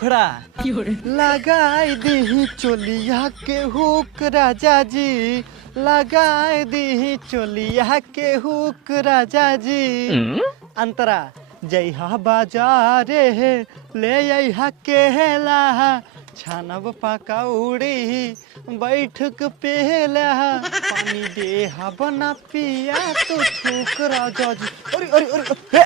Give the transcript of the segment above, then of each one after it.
मुखड़ा लगाई दी चोलिया के हुक राजा जी, लगाई दी चोलिया के हुक राजा जी। अंतरा जइहा बाजारे ले अइहा केला, छानब पकौड़ी बैठक पेला, पानी देहा बना पिया तो थूक राजा जी। अरे अरे अरे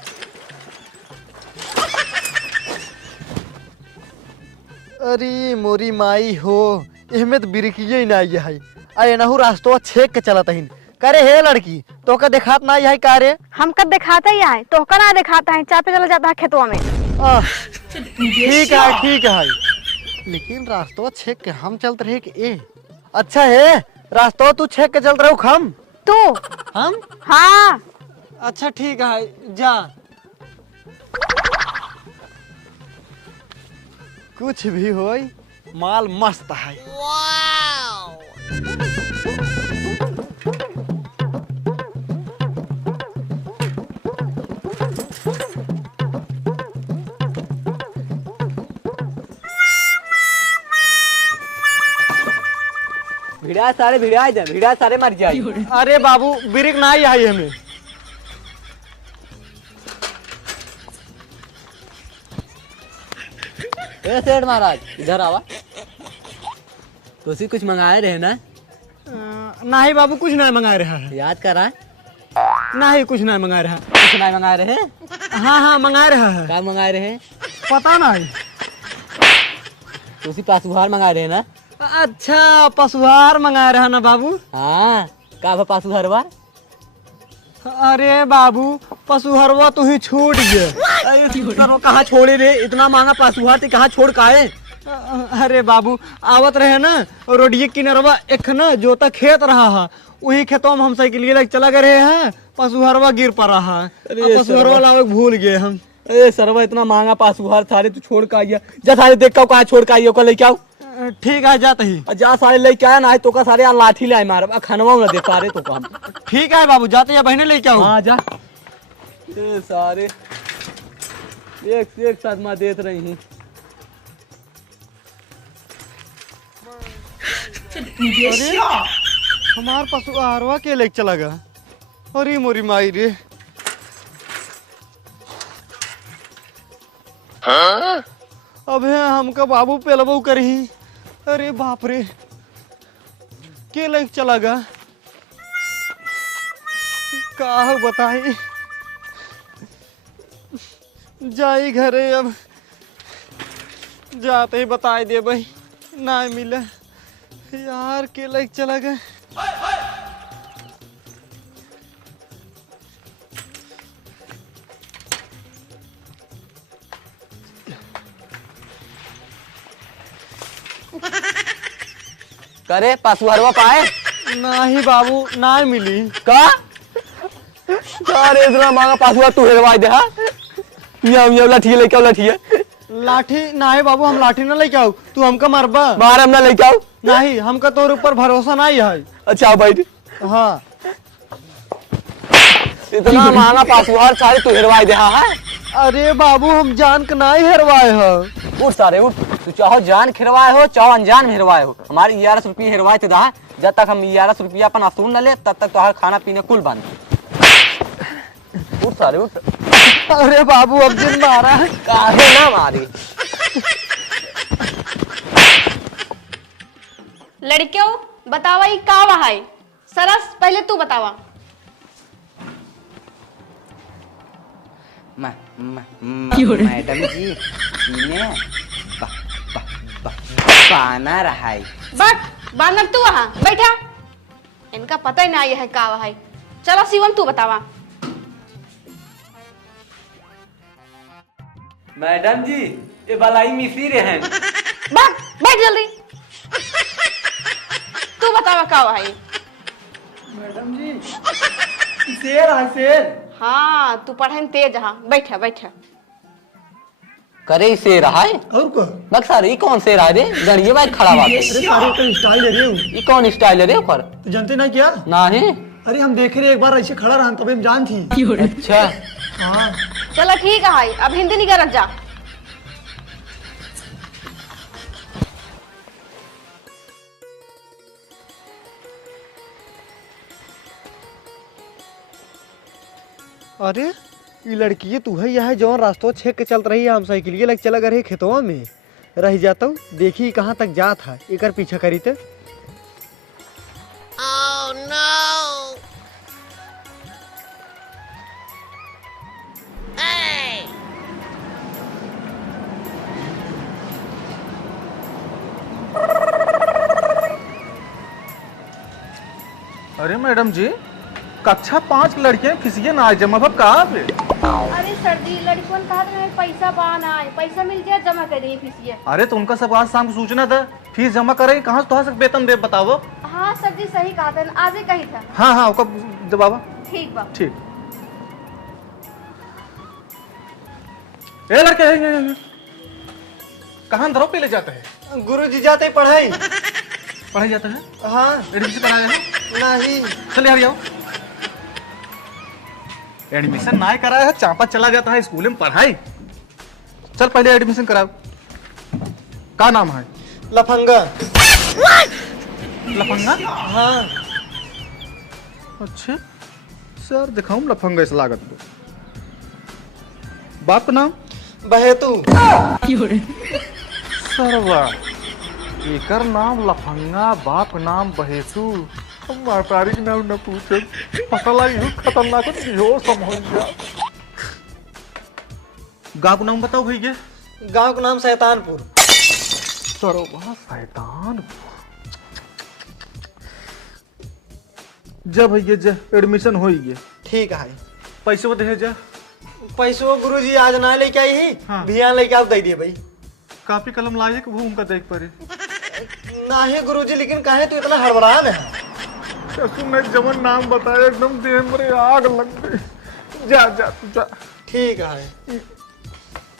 अरे मोरी माई हो, एहमे तो बिरकिये ही नहीं है। अरे नहु रास्तो छेक के चलत हिन। करे हे लड़की तो का दिखात ना है कारे? हमका दिखाता ही है, तो का ना दिखाता है, चापे चला जाता है खेतवा में। ठीक है लेकिन रास्तो छेक के हम चलत रहे कि ए? अच्छा है रास्तो तू छेक के चलत रहो हम तू हम हाँ अच्छा ठीक है जा। कुछ भी होई माल मस्त है। भिड़ा सारे मर जाए। अरे बाबू बिरिक ना ही आई हमें। ए सेठ महाराज इधर आवा। तुसी कुछ मंगाए रहे ना? नहीं बाबू कुछ नहीं मंगा रहा है। याद करा? नहीं कुछ नहीं मंगा रहा। कुछ नहीं मंगाए रहे? हाँ मंगा रहा है। क्या मंगाए रहे? पता नहीं। तुसी पासुहार मंगाए रहे ना? अच्छा पशुहार मंगा रहा ना बाबू? हाँ का पासुहार बार? अरे बाबू पशुहरवा तू ही छूट गए। अरे कहाँ छोड़े रे? इतना महंगा पासुहार ते कहाँ छोड़ का है? अरे बाबू आवत रहे ना रोडिये किनारवा एक ना जोता खेत रहा है, वही खेतों में हम साइकिल लेके चला गए रहे हैं, पशुहरवा गिर पड़ा है। पशुहरवा लावे भूल गए हम। अरे सरवा इतना महंगा पासुहार सारे तू छोड़ का आइया। जा सारे देख का कहाँ छोड़ का आइया, लेके आओ। ठीक है जाते ही। जा सारे लेके आया ना तो का सारे लाठी ले आए मार खनवा ना दे पारे तो काम। ठीक है बाबू जाते हैं बहने लेके आओ। हाँ जा। ये सारे एक साथ माँ देख रही हैं। अरे हमार पशुहारवा के लेके चला गया। अरे मोरी माई रे। अब है हमका बाबू पेलबो करही। अरे बाप रे के लेके चला गया का बताई। जाई घरे अब जाते ही बताई दे भाई ना मिले यार के लेके चला गया। करे पासुहारवा पाए? नहीं बाबू ना मिली। का अरे इतना महंगा पासुहार तू हेरवा दे? हाँ ये लाठी लेके आओ। लाठी नहीं बाबू हम लाठी ना लेके आओ, तू हमका मारबा। बाहर हम ना लेके आओ। नहीं हमका तोर ऊपर भरोसा नहीं है। अच्छा भाई हाँ इतना महंगा पासुहार सारे तू हेरवा दे? हाँ अरे बाबू हम जान के नहीं हेरवाए हो। उठ सारे उठ। तू चाहो जान खिरवाए हो चाहो अनजान हेरवाए हो, हमारे 1100 रुपये हेरवाए थे। जब तक हम 1100 रुपया अपन असूल न ले तब तक तो खाना पीने कुल बंद। उठ सारे उठ। अरे बाबू अब दिन मारा काहे ना मारी। लड़कियों बतावा ये का है? सरस पहले तू बतावा। मैडम जी ने पाना रहा है। बट बानर तू वहाँ बैठा, इनका पता ही नहीं है का है। चलो शिवम तू बतावा। मैडम जी ये बलाई मिसी रहे हैं। बैठ जल्दी। तू बतावा का है? मैडम जी शेर है शेर। हाँ तू पढ़े में तेज। हाँ बैठा बैठा। करे शेर है और को बक सारे ये कौन शेर है रे? गड़िए बाइक खड़ा बात। अरे सारे तो स्टाइल है रे। ये कौन स्टाइल है रे ओकर? तो जानते ना क्या? नहीं। अरे हम देख रहे एक बार ऐसे खड़ा रहा तभी हम जान थी। अच्छा हाँ चलो ठीक है, अब हिंदी नहीं करत जा। अरे ये लड़की तू है यहाँ जौन रास्तों छेक के चलत रही है हम साइकिल लग चला गए खेतवा में रह जाता हूँ देखी कहाँ तक जात है एक पीछा करी तो अरे मैडम जी कक्षा 5 लड़कियां किसी ना जमा भर कहाँ पे? अरे सर्दी लड़कों कहा था पैसा पाना है, पैसा मिल जाए जमा कर देंगे फीस। अरे तो उनका सब आज शाम को सूचना था फीस जमा करेंगे कहाँ से तो वेतन दे बताओ। हाँ सर जी सही कहा था, आज ही कही था। हाँ हाँ ओका जवाब ठीक बा। ठीक। ए लड़के कहाँ अंदरों पे ले जाते हैं? गुरुजी जाते पढ़ाई पढ़ाई जाता है? हाँ एडमिशन कराया है? नहीं चल यार आओ। एडमिशन ना कराया है चापा चला जाता है स्कूल में पढ़ाई। चल पहले एडमिशन कराओ। का नाम है? लफंगा। लफंगा? हाँ अच्छा सर दिखाऊं लफंगा इस लागत को। बाप का नाम? बहेतू। सरवा एकर नाम लफंगा बाप नाम बहेतू मातारी के नाम न पूछो पता लगी खतरनाक हो समझ जा। गाँव का नाम बताओ भैया। गांव का नाम शैतानपुर। सरवा शैतानपुर। जब भैया जा एडमिशन हो गए ठीक है पैसे दे जा। पैसों गुरुजी आज ना लेके आई ही हाँ। भियान लेके आप दे दिए भाई। कापी कलम लाए कि भूम का देख पड़े। ना ही गुरुजी लेकिन काहे तू इतना हड़बड़ा में है? तूने जमन नाम बताया एकदम देह मेरे आग लग गई। जा जा तू जा। ठीक है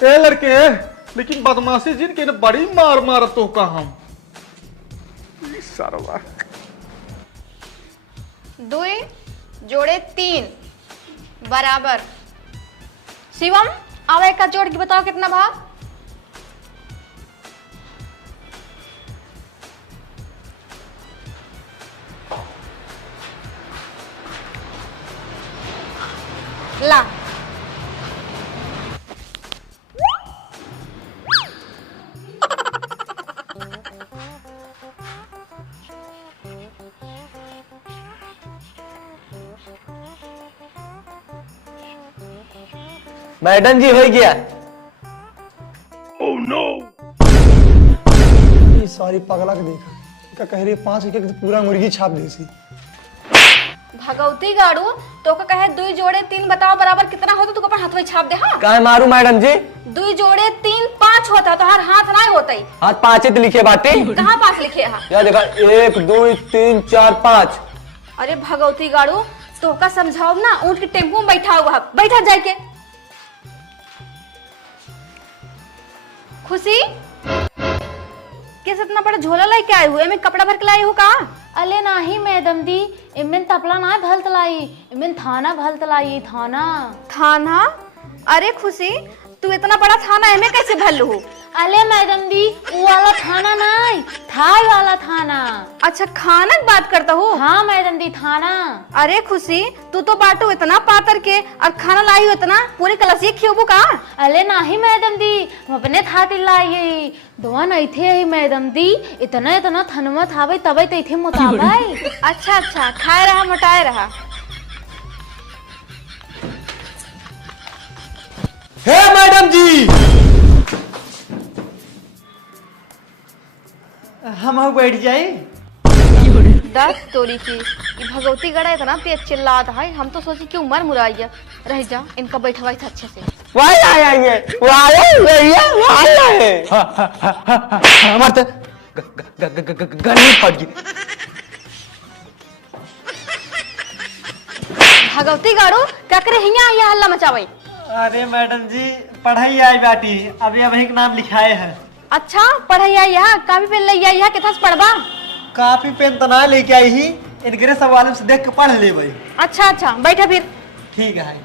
ए लड़के लेकिन बदमाशी जिनके ने बड़ी मार मार तो का हम सरवा। 2 जोड़े 3 बराबर। शिवम आवा एक का जोड़ के बताओ कितना भाग। ला मैडम जी हो गया। ये सारी पगला के देखा का कह रही 5 रुपये की पूरा मुर्गी छाप दे सी। भगवती गाड़ू तो का कहे 2 जोड़े 3 बताओ बराबर कितना होता तू अपन हाथ में छाप दे। हाँ कहा मारू मैडम जी? 2 जोड़े 3 5 होता तो हर हाथ ना होता ही। हाथ 5 तो लिखे बाटे। कहाँ 5 लिखे है? यार देखा 1 2 3 4 5। अरे भगवती गाड़ू तो का समझाओ ना ऊँट के टेम्पो में बैठा हुआ बैठा जाए के। खुशी किस इतना बड़ा झोला लेके आए हुए मैं कपड़ा भर के लाई हूँ का? अले नाही मैडम दी इमें तपला ना भल तलाई इमें थाना भल तलाई थाना। थाना? अरे खुशी तू इतना बड़ा थाना है मैं कैसे भर लू? अले मैडम दी वो वाला थाना नहीं थाई वाला थाना। अच्छा खाना की बात करता हूँ? हाँ मैडम दी थाना। अरे खुशी तू तो बाटू इतना पातर के और खाना लाई हो इतना पूरी कलसी खियोबू का? अले नाही मैडम दी हम अपने थाती लाई दोन ऐथे ही मैडम दी इतना इतना थनमा थावे तबे ते थे मुताबाई। अच्छा अच्छा खाए रहा मोटाए रहा। हे मैडम जी हम बैठ जाए। दस तोरी की ये भगवती गड़ा इतना तेज चिल्लाता है हम तो सोची कि उम्र मुराइया रह जा इनका बैठवाई था अच्छे से। वही आएंगे भैया वही आए। हमारे तो गली फट गई। भगवती गाड़ू क्या करे हिया ये हल्ला मचावई? अरे मैडम जी पढ़ाई आई बाटी अभी अभी का नाम लिखाए है। अच्छा पढ़ाई आई यहाँ काफी पेन ले आई कितना पढ़वा? काफी पेन तना लेके आई ही इनके सवाल से देख के पढ़ ले भाई। अच्छा अच्छा बैठा फिर। ठीक है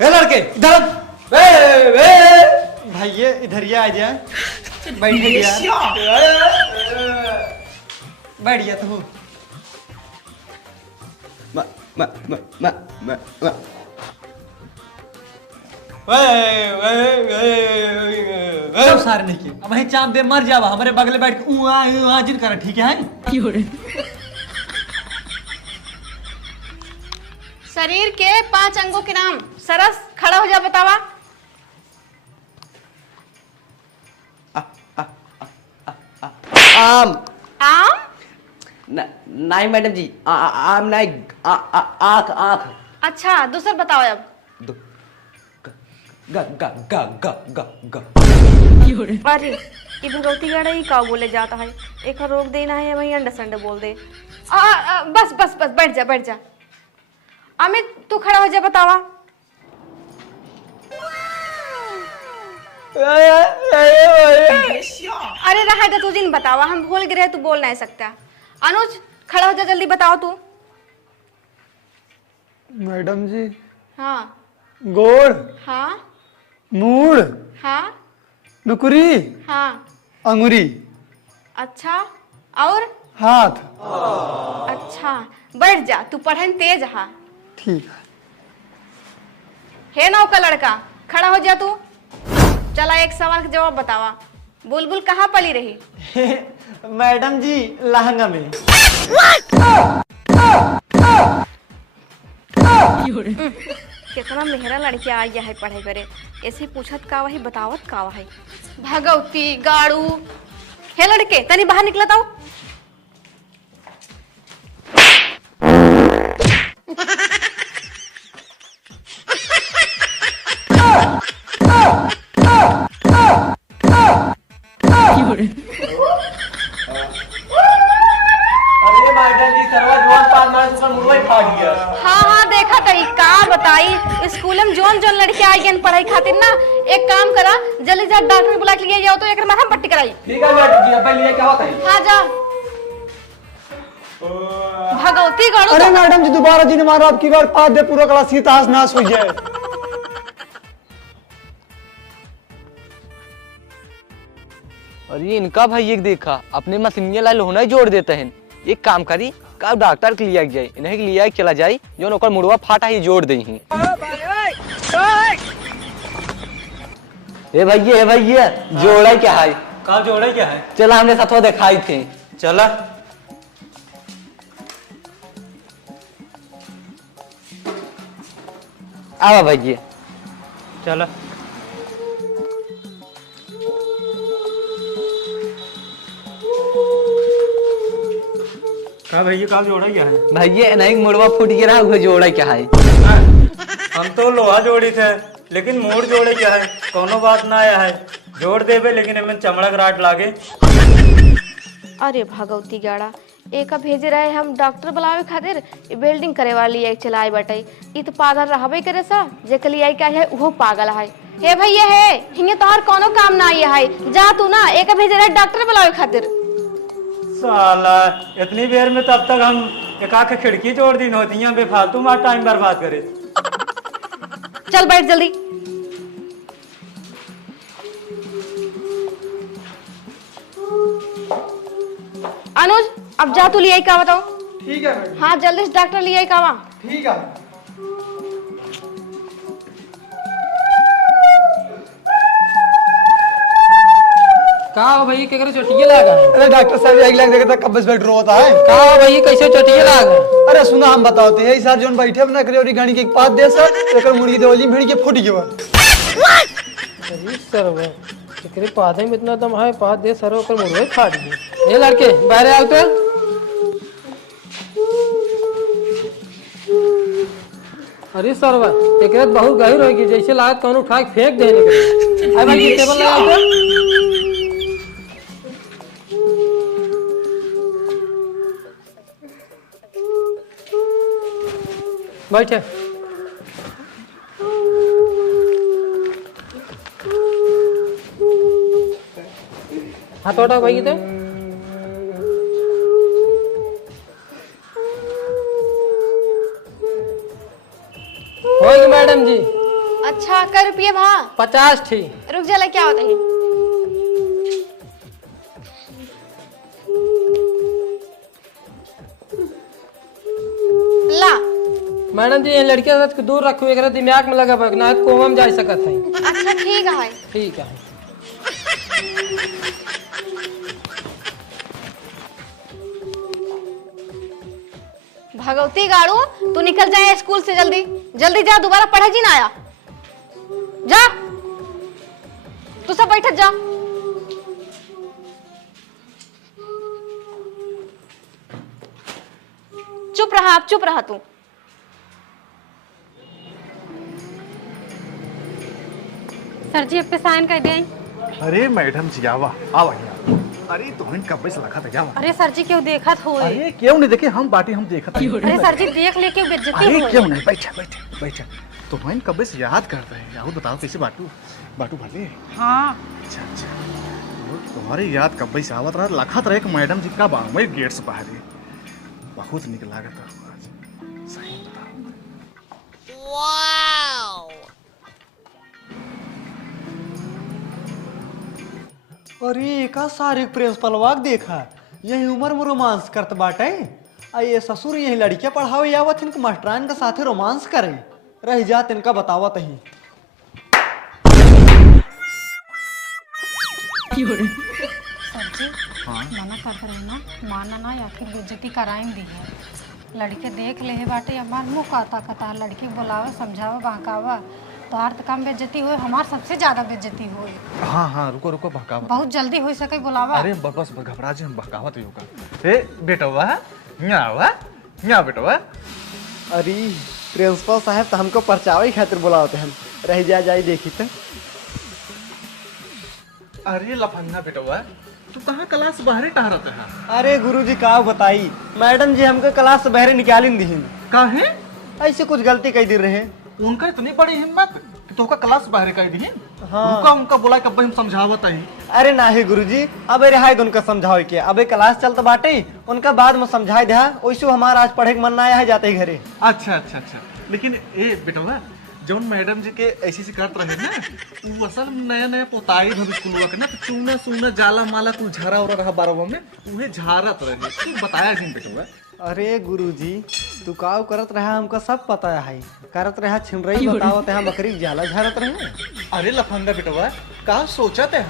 ए लड़के इधर भैया इधर आ जा। बैठ गया बैठ गया तू। म म म म म म सब सारे नहीं किए अब वहीं चाप दे मर जावा हमारे बगले बैठ के ऊआ जिन कर ठीक है। शरीर के 5 अंगों के नाम। सरस खड़ा हो जा बतावा। आम आम। नहीं मैडम जी आम नहीं आँख आँख अच्छा दूसर बताओ अब। ग ग ग ग ग ग अरे ये भगवती गड़ा ही का बोले जाता है। एक रोक देना है वही अंडा संडे बोल दे। बस बस बस बैठ जा बैठ जा। अमित तू खड़ा हो जा बतावा। अरे रहा है तू जिन बतावा हम भूल गए तू बोल नहीं सकता। अनुज खड़ा हो जा जल्दी बताओ तू। मैडम जी हाँ गोड़ हाँ मूड़ हाँ डुकरी हाँ। अंगुरी अच्छा और हाथ। अच्छा बैठ जा तू पढ़न तेज हा। ठीक है नौ का लड़का खड़ा हो जा तू। चला एक सवाल का जवाब बतावा। बुलबुल कहाँ पली रही? है मैडम जी लहंगा में। कितना मेहरा लड़की आ गया है पढ़ाई करे। ऐसे पूछत का वही बतावत का वही। भगवती गाड़ू हे लड़के तनी बाहर निकलता हूँ। अरे मैडम जी सरवा जवान पान मारे सुपर मुर्गा फाड़ गया। हाँ हाँ देखा तई का बताई स्कूल में जोन जोन लड़के आई गए पढ़ाई खातिर ना। एक काम करा जल्दी जा डॉक्टर बुला के लिए जाओ तो एक माथा पट्टी कराई। ठीक है मैडम जी अब पहले क्या होता है? हाँ जा। भगवती गाड़ू अरे मैडम जी दोबारा जी ने मारा आपकी बार पाद दे पूरा क्लास ही ताश नाश हो जाए। अरे इनका भाई एक देखा अपने मशीनिया लाल होना ही जोड़ देते हैं। एक काम करी कब डॉक्टर के लिया जाए इन्हें लिया चला जाए जो नौकर मुड़वा फाटा ही जोड़ दे ही। ए भैया जोड़ा क्या है? का जोड़े क्या है? चला हमने साथ दिखाई थे। चला आवा भैया चला। का भैया का जोड़ा क्या है? भैया नहीं मुड़वा फूट गया वो जोड़ा क्या है? हम तो लोहा जोड़ी थे लेकिन मोड़ जोड़े क्या है? कोनो बात ना आया है जोड़ देवे लेकिन हमें चमड़ा राट लागे। अरे भगवती गाड़ा एक भेजे रहे हम डॉक्टर बुलावे खातिर वेल्डिंग करे वाली एक चलाए बटाई। इ तो पागल रहबे करे सा जेके लिए क्या है वो पागल है। हे भैया है हिंगे तोहर कोनो काम ना आया है। जा तू ना एक भेजे रहे डॉक्टर बुलावे खातिर। साला इतनी देर में तब तक हम एक आंख खिड़की जोड़ दी होती है बेफालतू मार टाइम बर्बाद करे। चल बैठ जल्दी। अनुज अब जा तू लिए का बताओ। ठीक है मैडम। हाँ जल्दी से डॉक्टर लिए का वहाँ। ठीक है। का हो भाई केकरे चोटिए लागा है? अरे डॉक्टर साहब एक लाख देखा कब बेड रोता है। का हो भाई कैसे चोटिए लागा है? अरे सुना हम बताते हैं सर जोन बैठे अपना करेवरी गाड़ी के पास दे सर एक मुर्गी देवली भिड़ के फूट गया। अरे सरवा केकरे पादे में इतना दम है पाद दे सरो पर मुर्गे फाड़ दिए। ए लड़के बाहर आओ तो। अरे सरवा केकरे बहुत गहिर होगी जैसे लागत कौन उठा के फेंक देने के। अरे भाई टेबल लगाओ तो। बैठे हाथ उठाओ भाई तो। होगी मैडम जी। अच्छा कर रुपये भा 50 थी। रुक जा क्या होता है। मैडम जी ये लड़के से दूर रखो, एक दिमाग में लगा ना कोमा में जा सकत है। अच्छा ठीक है। ठीक है। भगवती गाड़ू तू निकल जाए स्कूल से, जल्दी जल्दी जा, दोबारा पढ़े जी ना आया। जा तू सब बैठ जा। चुप रहा, आप चुप रहा तू। सर जी अब पे साइन कर दे। अरे मैडम जी आवा आवा यहाँ। अरे तो कब से लखा था जावा। अरे सर जी क्यों देखत हो? अरे क्यों नहीं देखे, हम बाटी हम देखा था। अरे सर जी देख लेके बेइज्जती अरे हो। क्यों नहीं, बैठा बैठा बैठा। तो हम कब से याद करते हैं, याहू बताओ कैसे बाटू बाटू भले। हाँ अच्छा अच्छा, तुम्हारी याद कब से आवत रहा, लखत रहे कि मैडम जी का बांग गेट से बाहर बहुत निक लागत रहा। सही बताओ। अरे का सारे प्रिंसिपलवा के देखा, यही उम्र में रोमांस करत बाटे। आ ये ससुर यही लड़कियां पढ़ावे आवत इनके मास्टरान के साथे रोमांस करे, रह जात इनका बतावत ही। सर जी मना कर रहे ना, माना ना या फिर बेइज्जती कराएंगे दी। लड़के देख ले बाटे, हमार मुँह काता कता, लड़की बुलावा समझावा बहकावा, तो हर काम बेइज्जती हो, हमार सबसे ज्यादा बेइज्जती हो। हाँ हाँ रुको रुको बहकावत। बहुत जल्दी हो सके बुलावा। अरे बस घबरा जी, हम बहकावत ही होगा। ए बेटवा यहाँ बेटवा। अरे प्रिंसिपल साहब तो हमको परचावे खातिर बुलावते हैं, रह जाए देखी तो। अरे लफंगा बेटवा, तू कहाँ क्लास बाहर टहरत है? अरे गुरुजी का बताई, मैडम जी हमको क्लास से बहरे निकालिन दी। काहे? ऐसे कुछ गलती कर दी रहे। उनका इतनी बड़ी हिम्मत कि तो का क्लास बाहर कर दी। हाँ। उनका बोला कब हम समझावत ही। अरे नाही गुरुजी, अबे रहा उनका समझाओ के, अबे क्लास चलता बाटे उनका बाद में समझाए दिया। वैसे हमारा आज पढ़े के मन ना आया है, जाते ही घरे। अच्छा अच्छा अच्छा, लेकिन ए बेटवा जौन मैडम जी के ऐसी सी करत रहे ना, वो असल नया नया पोताई भव स्कूलवा के ना, तो चूना सूना जाला माला कुल झारा उरा रहा बारवा में, उहे झारत रहे। तू बताया जी बेटवा। अरे गुरुजी तू काव करत रहा हमको सब पता है, करत रहा छिमरई बतावत है, बकरी के जाला झारत रहे। अरे लफंगा बेटवा का सोचत है?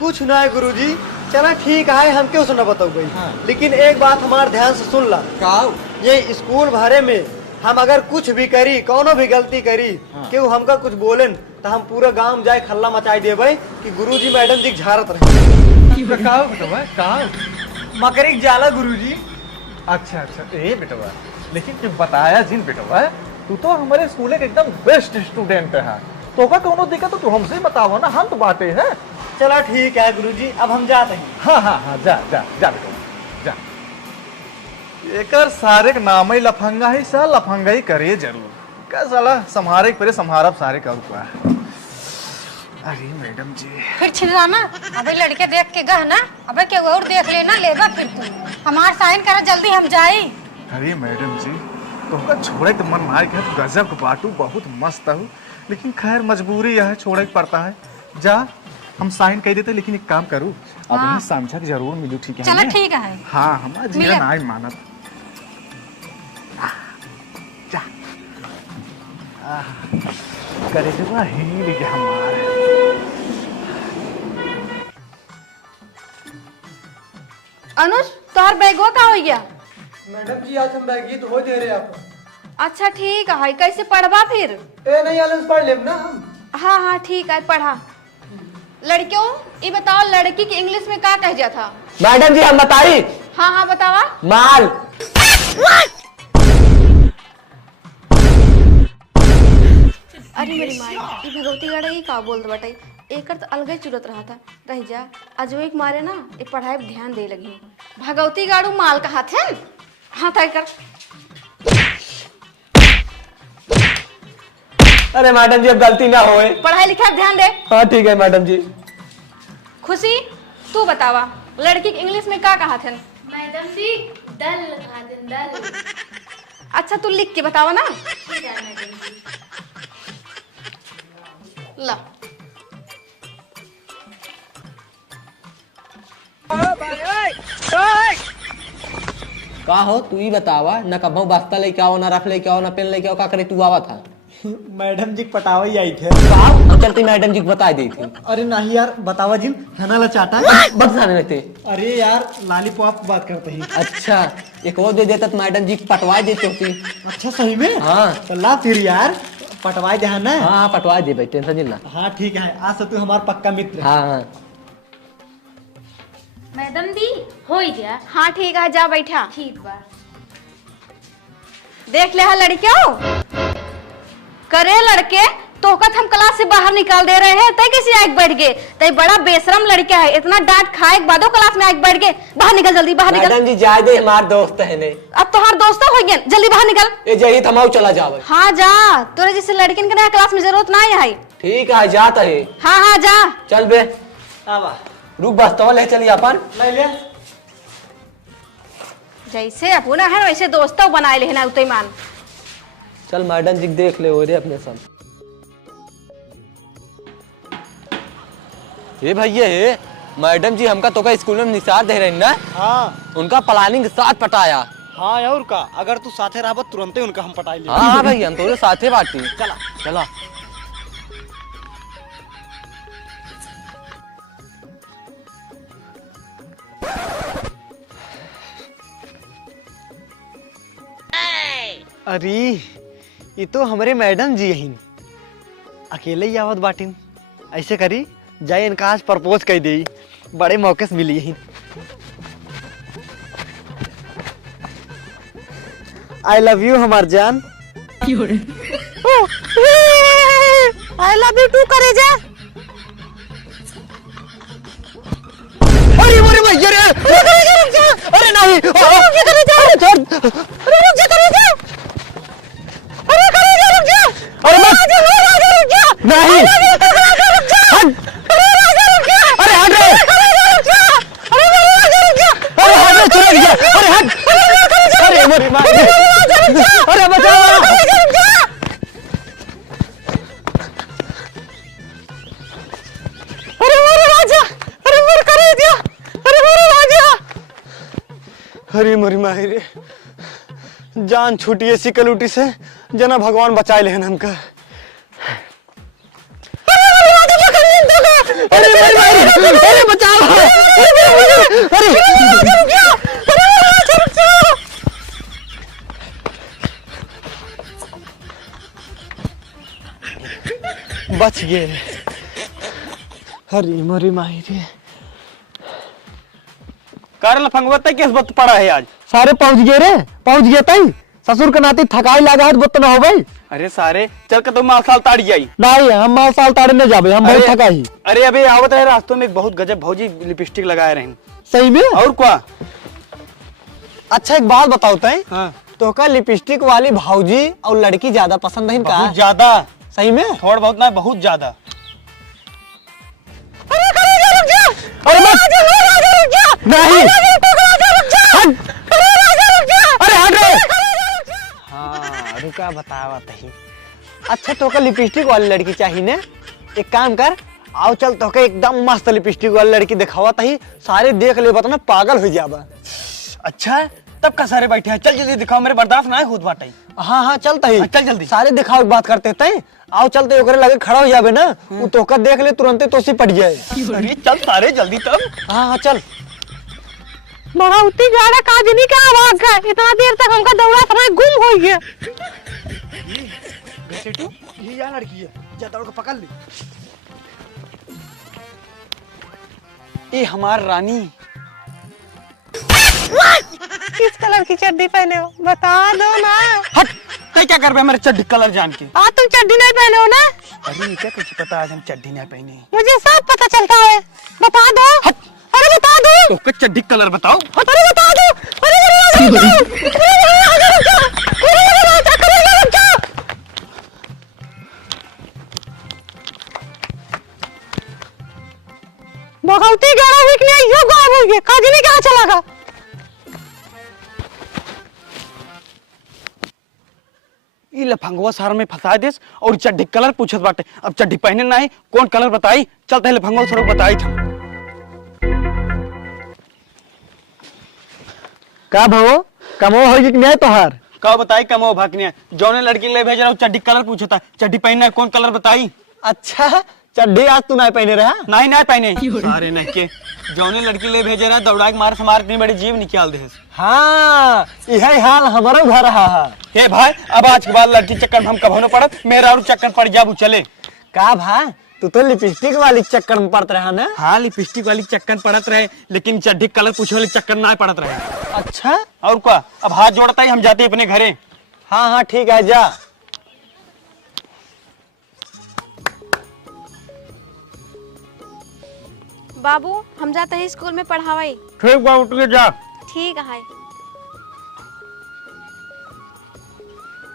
कुछ ना है गुरुजी, चला ठीक है, हम क्यों सुना बताओ भाई। हाँ। लेकिन एक बात हमारे ध्यान से सुन ला। काव ये स्कूल भरे में हम अगर कुछ भी करी, कोनो भी गलती करी, केहू हमका कुछ बोलन तो हम पूरा गांव जाए खल्ला मचाई देवे कि गुरुजी मैडम जी झारत रहे। काव बेटवा काव? मकरी के जाला गुरुजी। अच्छा अच्छा, ए बेटवा लेकिन तू बताया जिन बेटवा, तू तो हमारे स्कूल के एकदम बेस्ट स्टूडेंट है, तो का कोनो दिक्कत तो तू हमसे बताओ ना, हम तो बाटे है। चला ठीक है गुरुजी, अब हम जाते हैं। हाँ हाँ हाँ, जा जा जा बेटवा जा। एकर सारे के नाम ही लफंगा है, सा लफंगा ही करे जरूर। का साला संहारे परे संहारब सारे करूँ। अरे मैडम जी फिर छिड़ाना, अबे लड़के देख के गह ना, अबे के और देख लेना, लेगा फिर तू हमार साइन करा जल्दी, हम जाई। अरे मैडम जी तो छोड़े तो मन मार के गजब के बाटू बहुत मस्त हो, लेकिन खैर मजबूरी है, छोड़े पड़ता है। जा हम साइन कर देते, लेकिन एक काम करूँ अब समझा जरूर मिलू, ठीक है? चलो ठीक है। हाँ हमारा जीवन आई मानत। जा करे जो हिल गया हमारा। अनुज तोहर बैगवा का हो गया? मैडम जी आज हम बैगी तो हो दे रहे आप। अच्छा ठीक है, कैसे पढ़वा फिर? ए नहीं आलस पढ़ लेब ना हम। हाँ हाँ ठीक है, पढ़ा। लड़कियों ये बताओ, लड़की की इंग्लिश में क्या कह जाता? मैडम जी हम बताई। हाँ हाँ बतावा। माल। अरे मेरी माई, ये भगवती गड़ा ये का बोल बटाई, एकर तो अलग ही चुरत रहा था। रह जा अजवे के मारे ना ये पढ़ाई पे ध्यान दे लगी। भगवती गाड़ू माल का हाथ है, हाथ आई कर। अरे मैडम जी अब गलती ना होए। पढ़ाई लिखाई ध्यान दे। हाँ ठीक है मैडम जी। खुशी तू बतावा, लड़की की इंग्लिश में क्या कहा थे? मैडम जी दल लगा दें, दल। अच्छा तू लिख के बतावा ना। ठीक है मैडम जी। ला का हो तू ही बतावा ना कभी बस्ता लेके आओ ना रफ लेके आओ ना पेन लेके आओ का करे तू आवा था मैडम जी पटावा ही आई थे। अब चलते मैडम जी को बता दी थी अरे नहीं यार बतावा जी खाना ला चाटा। बस जाने रहते। अरे यार लॉलीपॉप की बात करते हैं। अच्छा एक और दे देता तो मैडम जी पटवा देते होती। अच्छा सही में? हाँ। तो ला फिर यार पटवाए दे ना। हाँ पटवा दे भाई टेंशन नहीं ला। हाँ ठीक है आज से तू हमारा पक्का मित्र है। हाँ हाँ मैडम दी हो गया। हाँ ठीक है जा बैठा। ठीक बा। देख ले लड़कियों करे लड़के तोकत हम क्लास से बाहर निकाल दे रहे हैं तय कैसे आग बैठ गए। तय बड़ा बेशरम लड़का है इतना डांट खाए के बादो क्लास में आग बैठ गए। बाहर निकल जल्दी बाहर निकल। मैडम जी जाए दे हमारे दोस्त है ने। अब तुम्हारे दोस्तों हो गए जल्दी बाहर निकल। ए जाइए थमाओ चला जाओ। हाँ जा तोरे जैसे लड़किन के नया क्लास में जरूरत नहीं है। ठीक है जाता है। हाँ हाँ जा चल बे आवा रुक बस तो ले चलिए अपन ले ले। जैसे अपना है वैसे दोस्तों बनाए लेना उतई मान। चल मैडम जी देख ले हो रे अपने सब। ये भैया है मैडम जी हमका तो का स्कूल में निसार दे रही ना। हाँ उनका प्लानिंग साथ पटाया। हाँ और का अगर तू साथे रहा तुरंत ही उनका हम पटाई ले। हाँ हाँ भैया हम तो साथे बाटी। चला चलो अरे ये तो हमारे मैडम जी यही अकेले ही आवत बाटिन। ऐसे करी जाए इनका आज प्रपोज कर दे बड़े मौके से मिली यही। आई लव यू हमार जान। आई लव यू टू करे जा। अरे मोरे भैया रे अरे नहीं नहीं अरे हट रे अरे हट रे चले गया अरे हट अरे मोरी माँ अरे बचाओ अरे मोरे राजा अरे मोर करे दिया अरे मोरे राजा अरे मोरी माही रे जान छूटी ऐसी कलूटी से जना भगवान बचाए लेन हमका। अरे अरे बचाओ अरे बच गए। हरी मरी माही रे कारण फंगवत किस बात पड़ा है आज। सारे पहुंच गए रे पहुंच गए तई ससुर के नाती थकाई लगा है तो ना हो भाई। अरे सारे चल के तुम माल साल ताड़ी आई। नहीं हम माल साल ताड़े न जाबे हम बहुत थका ही। अरे अबे आवत रहे रास्तों में एक बहुत गजब भौजी लिपस्टिक लगाए रहे। सही में और क्या। अच्छा एक बात बताओ तई हाँ। तो का लिपस्टिक वाली भाऊजी और लड़की ज्यादा पसंद है का? बहुत ज्यादा। सही में थोड़ा बहुत ना बहुत ज्यादा। नहीं अरे हट रे। हाँ रुका बतावा तही। अच्छा तो का लिपस्टिक वाली लड़की चाहिए ने एक काम कर आओ चल तो का एकदम मस्त लिपस्टिक वाली लड़की दिखावा तही सारे देख ले बता ना पागल हो जाबा। अच्छा तब का सारे बैठे हैं चल जल्दी दिखाओ मेरे बर्दाश्त ना होत बाटे। हाँ हाँ चलता ही चल जल्दी सारे दिखाओ बात करते तई आओ चलते ओकरे लगे खड़ा हो जाबे ना वो तो का देख ले तुरंत तो सी पड़ जाए। अरे चल सारे जल्दी तब। हाँ हाँ चल बहुत ही ज्यादा काजनी का आवाज है इतना देर तक हमका दौड़ा समय गुम हो गया। ये यहाँ लड़की है जा दौड़ के पकड़ ले। ये हमार रानी किस कलर की चड्डी पहने हो बता दो ना। हट तय क्या कर रहे मेरे चड्डी कलर जान के। आज तुम चड्डी नहीं पहने हो ना। अरे क्या कुछ पता आज हम चड्डी नहीं पहने। मुझे सब पता चलता है बता दो। हट अरे बता दो तो का चड्डी कलर बताओ। अरे बता दो भगवती 11 वीक ने यो गायब हो गया काजनी कहाँ चला गया। ये लफंगवा सार में फंसा देस और चड्डी कलर पूछत बाटे। अब चड्डी पहने ना है कौन कलर बताई चलते है लफंगवा सड़क बताई था। का भाव कमो होगी कि नहीं तोहार? का बताई कमो भागने जौने लड़की ले भेज रहा हूँ चड्डी कलर पूछा था, चड्डी पहनना है कौन कलर बताई? अच्छा चड्डी आज तू नहीं पहने रहा? नहीं नहीं पहने सारे नहीं के जौने लड़की ले भेजे रहा दौड़ा के मार से मार इतनी बड़ी जीव निकाल दे। हाँ यही हाल हमारा घर रहा है। हे भाई अब आज के बाद लड़की चक्कर में हम कभो न पड़त, मेरा और चक्कर पड़ जाबू चले। का भाई तू तो लिपस्टिक वाली चक्कर में पड़त रहा ना? हाँ लिपस्टिक वाली चक्कर पड़त रहे लेकिन चड्डी कलर पूछे वाली चक्कर ना पड़त रहे। अच्छा और क्या अब हाथ जोड़ता ही हम जाते अपने घरे। हाँ हाँ ठीक है जा। बाबू हम जाते हैं स्कूल में पढ़ावाई। ठीक बा उठ के जा। ठीक है।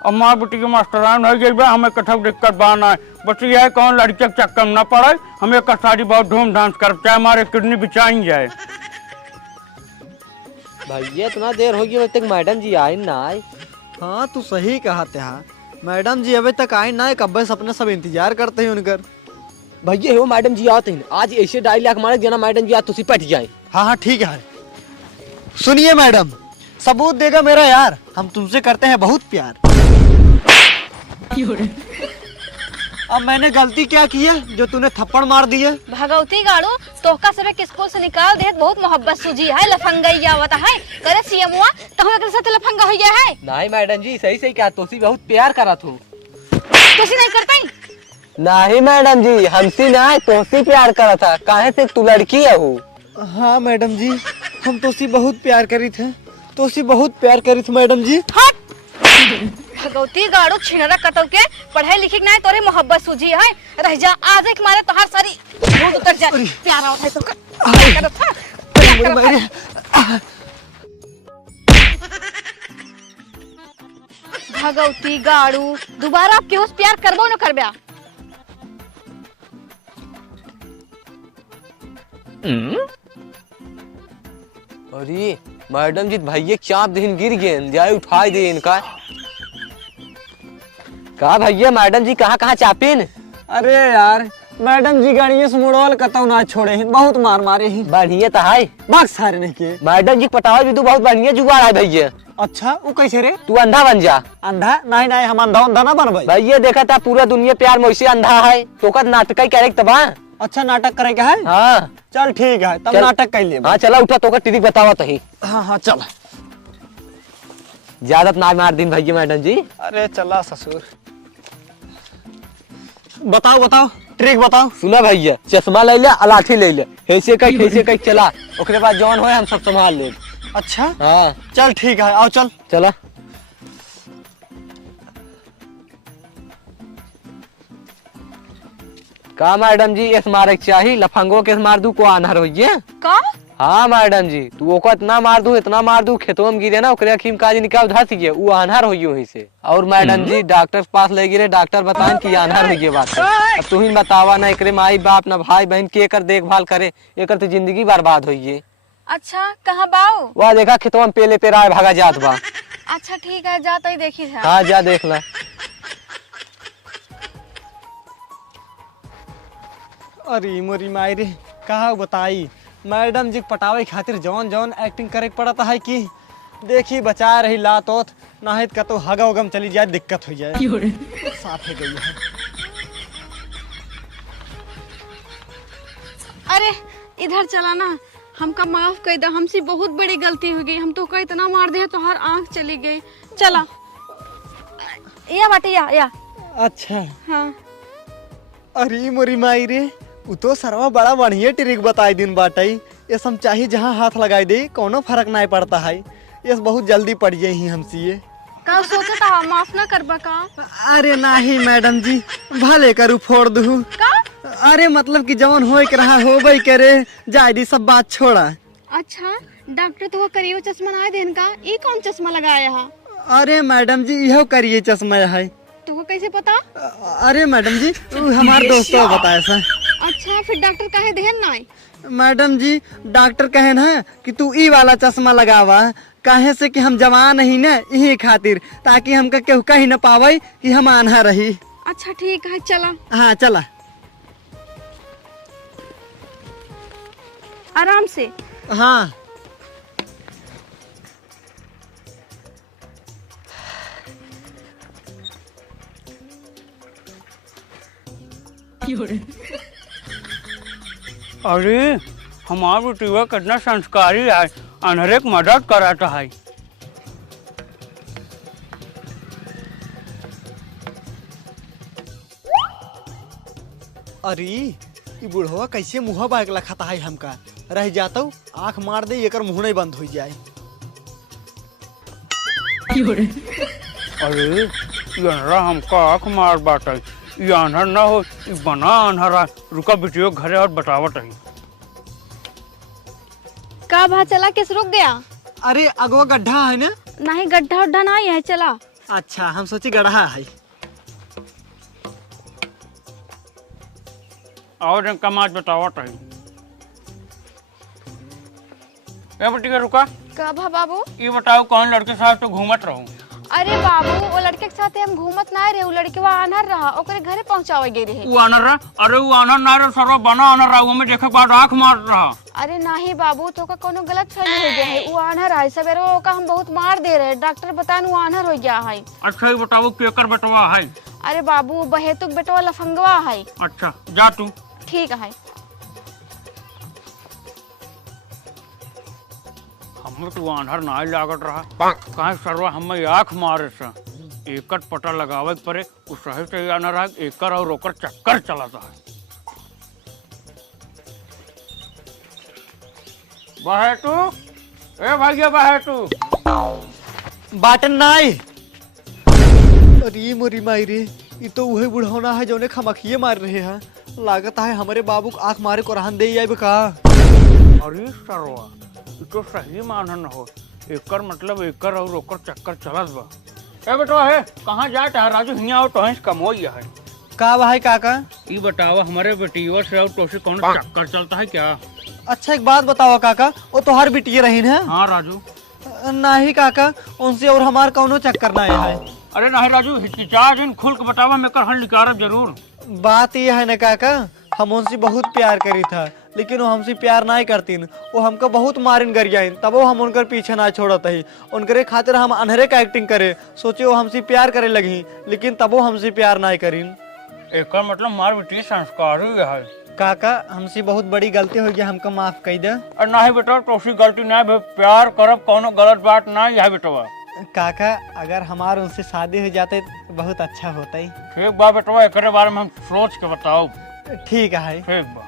अम्मा बेटी के मास्टरान नहीं गई बा हमें कठक दिक्कत बाना है बस ये है कौन लड़के के चक्कर में न पड़े, हमें का शादी बहुत धूमधाम कर चाहे हमारे किडनी बिछाई जाए। भैया इतना देर हो गई, अभी तक मैडम जी आई ना आए। हाँ तू सही कहा था, मैडम जी अभी तक आई ना, कब्बे सपने सब इंतजार करते हैं उनकर। भैया वो मैडम जी आते हैं, आज ऐसे डायलॉग मारे देना मैडम जी आज तुसी पट जाए। हाँ हाँ ठीक है। सुनिए मैडम, सबूत देगा मेरा यार, हम तुमसे करते हैं बहुत प्यार। अब मैंने गलती क्या की है जो तूने थप्पड़ मार दिया? भगवती गाड़ू तोहका सबे के स्कूल से निकाल दे, बहुत मोहब्बत सूझी है, लफंगई आवत है करे सीएम हुआ तो हम एकरे साथ लफंगा हो गया है। नहीं मैडम जी सही सही क्या तुसी बहुत प्यार करा तू। तुसी नहीं करता? नहीं मैडम जी हमसे नहीं तुसी प्यार करा था, काहे से तू लड़की है वो। हाँ मैडम जी हम तोसी बहुत प्यार करी थे, तोसी बहुत प्यार करी थी मैडम जी। भगवती गाड़ू छिनरा कतौ के पढ़ाई लिखे नहीं तोरे मोहब्बत सूझी है, रह जा आज एक मारे तोहार सारी धूल उतर जा। प्यार आवत है तो भगवती गाड़ू दोबारा आप केहू से प्यार करबो न करबा? अरे मैडम जी भैया चाप दिन गिर गए, जाए उठाई दे इनका। कहा भैया मैडम जी कहाँ कहाँ चापिन? अरे यार मैडम जी गाड़ियों से मुड़वाल कतौ ना छोड़े हैं, बहुत मार मारे हैं। बढ़िया तो है बाग सारे नहीं के। मैडम जी पटावा भी तू बहुत बढ़िया जुगाड़ है भैया। अच्छा वो कैसे रे? तू अंधा बन जा। अंधा? नहीं नहीं हम अंधा अंधा ना बन भाई। भैया देखा था पूरा दुनिया प्यार में अंधा है, तो का नाटक ही करे तबा। अच्छा नाटक करे क्या है? हाँ चल ठीक है तब चल। नाटक कर लिए। हाँ चला उठा तो का टिरिक बतावा तो ही। हाँ हाँ चल। ज्यादा ना मार दिन भैया मैडम जी। अरे चला ससुर। बताओ बताओ ट्रिक बताओ। सुना भैया चश्मा ले ले लाठी ले ले, ऐसे कई चला, ओकरे बाद जौन होए हम सब संभाल ले। अच्छा हाँ चल ठीक है आओ चल। चला। का मैडम जी इस मारे चाहिए लफंगो के मार दू को आनहर होइए का? हाँ मैडम जी तू ओको इतना मार दू खेतों में गिरे ना ओकरे अखीम काज निकाल धस गए वो आनहर होइए वहीं से। और मैडम जी डॉक्टर के पास ले गिरे, डॉक्टर बताएं कि आनहर होइए बात। अब तू ही बतावा ना एकरे माई बाप ना भाई बहन के एकर देखभाल करे, एकर तो जिंदगी बर्बाद होइए। अच्छा कहाँ बाऊ? वह देखा खेतों में पेले पे राय भागा जात बा। अच्छा ठीक है जाता ही देखी था। हाँ जा देख ला। अरे मोरी मायरे कहा बताई, मैडम जी पटावे खातिर जौन जौन एक्टिंग करे पड़ता है कि देखी बचा रही लातोत नाहित का तो हगा उगम चली जाए दिक्कत हो जाए। साफ है गई है। अरे इधर चला ना, हमका माफ कर दो, हमसे बहुत बड़ी गलती हो गई, हम तो को इतना मार दिया तो हर आंख चली गई। चला या बाटे या। अच्छा हाँ अरे मोरी मायरे वो तो सरवा बड़ा बढ़िया ट्रिक बताई दिन बाटाई, ये सब चाहिए जहाँ हाथ लगाई दे कोनो फर्क नहीं पड़ता है, ये बहुत जल्दी पड़ जाए ही हमसे ये। का सोचा था माफ ना करबा का? अरे नहीं मैडम जी भले करू फोड़ दू का? अरे मतलब कि जवन हो के रहा हो भाई करे जाए दी सब बात छोड़ा। अच्छा डॉक्टर तो करियो चश्मा ना देन का, ये कौन चश्मा लगाया है? अरे मैडम जी यहो करिए चश्मा है। तुमको कैसे पता? अरे मैडम जी हमारे दोस्तों बताया था। अच्छा फिर डॉक्टर काहे देहन ना? मैडम जी डॉक्टर कहे ना कि तू ई वाला चश्मा लगावा, काहे से कि हम जवान ही ना यही खातिर, ताकि हमका केहू कहीं न पावे कि हम आन्हा रही। अच्छा ठीक है चला। हाँ चला आराम से। हाँ अरे हमार बेटिया कितना संस्कारी है, अनहरे की मदद कराता है। अरे ये बुढ़वा कैसे मुँह बाग लखाता है हमका, रह जाता हूँ आँख मार दे एकर मुँह नहीं बंद हो जाए। अरे ये अनहरा हमका आँख मार बाटे, ये अनहर ना हो, ये बना अनहरा। रुका बेटियों घरे और बतावट है। का भा चला किस रुक गया? अरे अगवा गड्ढा है ना? नहीं गड्ढा उड्ढा नहीं है, चला। अच्छा हम सोची गड्ढा है। और इनका माज बतावट है। ये बेटिया रुका, का भा बाबू? ये बताओ कौन लड़के साथ तो घूमत रहूं? अरे बाबू वो लड़के के साथ हम घूमत ना रहे, वो लड़के वहाँ अनहर रहा, ओकरे घरे पहुँचावे गए रहे। वो अनहर रहा? अरे वो अनहर ना रहा, सर्व बना अनहर रहा, वो में देखे बाद आँख मार रहा। अरे नहीं बाबू, तो का कोनो गलत फहमी हो गया है, वो अनहर है। सवेरे वो का हम बहुत मार दे रहे, डॉक्टर बतान वो अनहर हो गया है। अच्छा ये बताओ केकर बेटवा है? अरे बाबू बहेतुक बेटवा लफंगवा है। अच्छा जा तू। ठीक है। हम तो अनहर ना लागत रहा, कहे सर्वा हमें आँख मारे से एकट पता लगावे पड़े। उस सही से अनहर है, एकर और ओकर चक्कर चलाता है। बहेतू, ए भैया बहेतू। बाटन नाई। अरे मोरी माई रे, ये तो वही बुढ़ौना है जो ने खमखिए मार रहे हैं। लागत है हमारे बाबू को आँख मारे को रहन दे जाए का। अरे सर्वा ये तो सही मानना न हो, एकर मतलब एकर और ओकर चक्कर चलत बा। ए बेटवा है कहाँ जाता है राजू? हियाँ और टोहिस कमोइया है। का भाई काका? ये बताओ हमारे बेटियों से और तोसे कौन चक्कर चलता है क्या? अच्छा एक बात बताओ काका, वो तो हर बिटिया रही है? हाँ राजू। नहीं काका, उनसे और हमार कौनो चक्कर नहीं है। अरे नहीं राजू, हिचकिचा जिन खुल के बतावा, मैं कर हल निकारब जरूर। बात ये है ना काका, हम उनसे बहुत प्यार करी था, लेकिन वो हमसे प्यार नहीं करतीन। वो हमको बहुत मारिन गरियाइन, तब वो हम उनकर पीछे ना छोड़त ही। उनकरे खातिर हम अनहरे का एक्टिंग करे, सोचे वो हमसे प्यार करे लगी, लेकिन तब वो हमसे प्यार नहीं करीन। एकर मतलब मार बेटी संस्कारी है। काका हमसे बहुत बड़ी गलती हो गया, हमको माफ कर दे। और नहीं बेटा तोसी गलती नहीं भे, प्यार करब कोनो गलत बात नहीं है बेटवा। काका अगर हमार उनसे शादी हो जाते तो बहुत अच्छा होता ही। ठीक बा बेटवा, एकरे बारे में हम सोच के बताओ। ठीक है। ठीक बा।